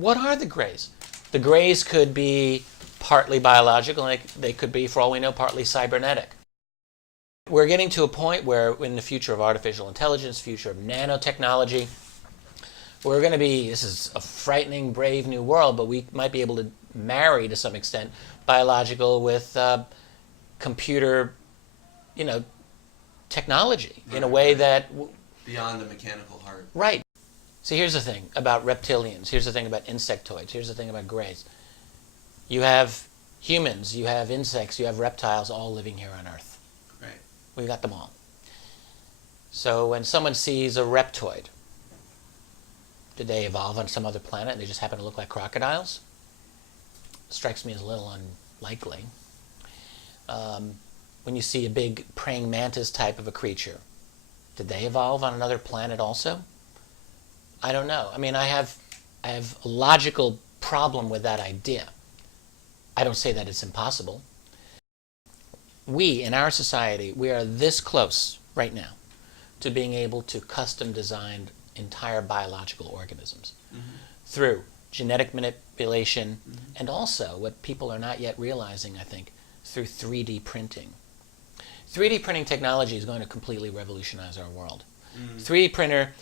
what are the grays? The grays could be partly biological, and they could be, for all we know, partly cybernetic. We're getting to a point where, in the future of artificial intelligence, future of nanotechnology, we're going to be, this is a frightening, brave new world, but we might be able to marry, to some extent, biological with computer, technology in a way that... beyond the mechanical heart. Right. See, here's the thing about reptilians. Here's the thing about insectoids. Here's the thing about grays. You have humans, you have insects, you have reptiles all living here on Earth. Right. We've got them all. So when someone sees a reptoid, did they evolve on some other planet and they just happen to look like crocodiles? Strikes me as a little unlikely. When you see a big praying mantis type of a creature, did they evolve on another planet also? I don't know. I mean, I have a logical problem with that idea. I don't say that it's impossible. We, in our society, we are this close right now to being able to custom design entire biological organisms through genetic manipulation and also, what people are not yet realizing, I think, through 3D printing. 3D printing technology is going to completely revolutionize our world. 3D printer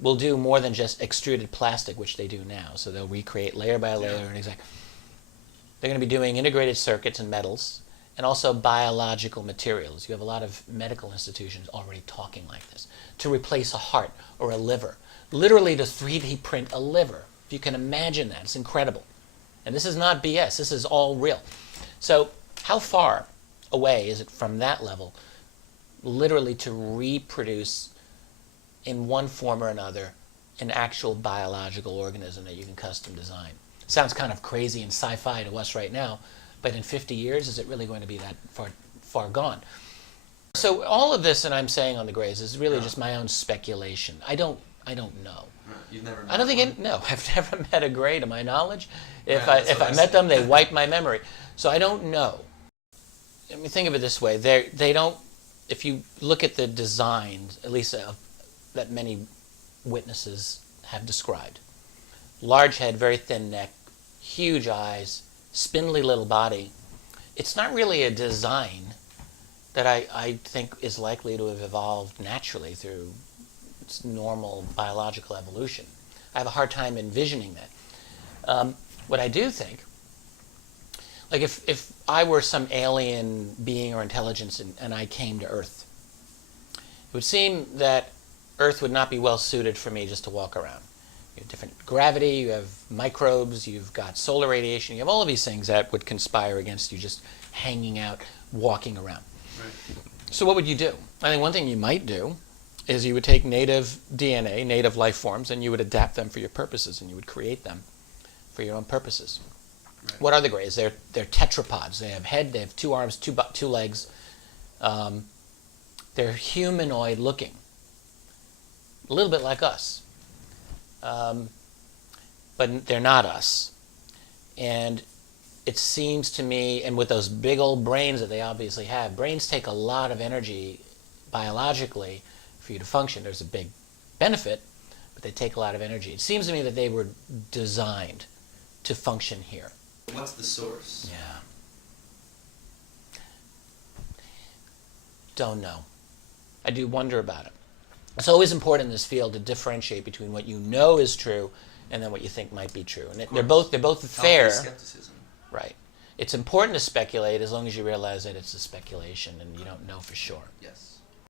will do more than just extruded plastic, which they do now. So they'll recreate layer by layer. And they're going to be doing integrated circuits and metals and also biological materials. You have a lot of medical institutions already talking like this. To replace a heart or a liver. Literally to 3D print a liver. If you can imagine that, it's incredible. And this is not BS. This is all real. So how far away is it from that level, literally to reproduce in one form or another an actual biological organism that you can custom design? Sounds kind of crazy and sci-fi to us right now, but in 50 years, is it really going to be that far gone? So all of this that I'm saying on the grays is really just my own speculation. I don't know. You've never met I don't think one? no, I've never met a gray to my knowledge. If Right, I met them, they wiped my memory. So I don't know. I mean, think of it this way: they don't. If you look at the designs, at least that many witnesses have described, large head, very thin neck, huge eyes, spindly little body. It's not really a design that I think is likely to have evolved naturally through its normal biological evolution. I have a hard time envisioning that. What I do think, like if I were some alien being or intelligence and I came to Earth, it would seem that Earth would not be well suited for me just to walk around. You have different gravity, you have microbes, you've got solar radiation, you have all of these things that would conspire against you just hanging out, walking around. Right. So what would you do? I think one thing you might do is you would take native DNA, native life forms, and you would adapt them for your purposes, and you would create them for your own purposes. Right. What are the grays? They're tetrapods. They have head, they have 2 arms, 2 legs. They're humanoid looking, a little bit like us. But they're not us. And it seems to me, and with those big old brains that they obviously have, brains take a lot of energy biologically for you to function. There's a big benefit, but they take a lot of energy. It seems to me that they were designed to function here. What's the source? Yeah. Don't know. I do wonder about it. It's always important in this field to differentiate between what you know is true and then what you think might be true. And they're both fair. Skepticism. Right. It's important to speculate as long as you realize that it's a speculation and you don't know for sure. Yes.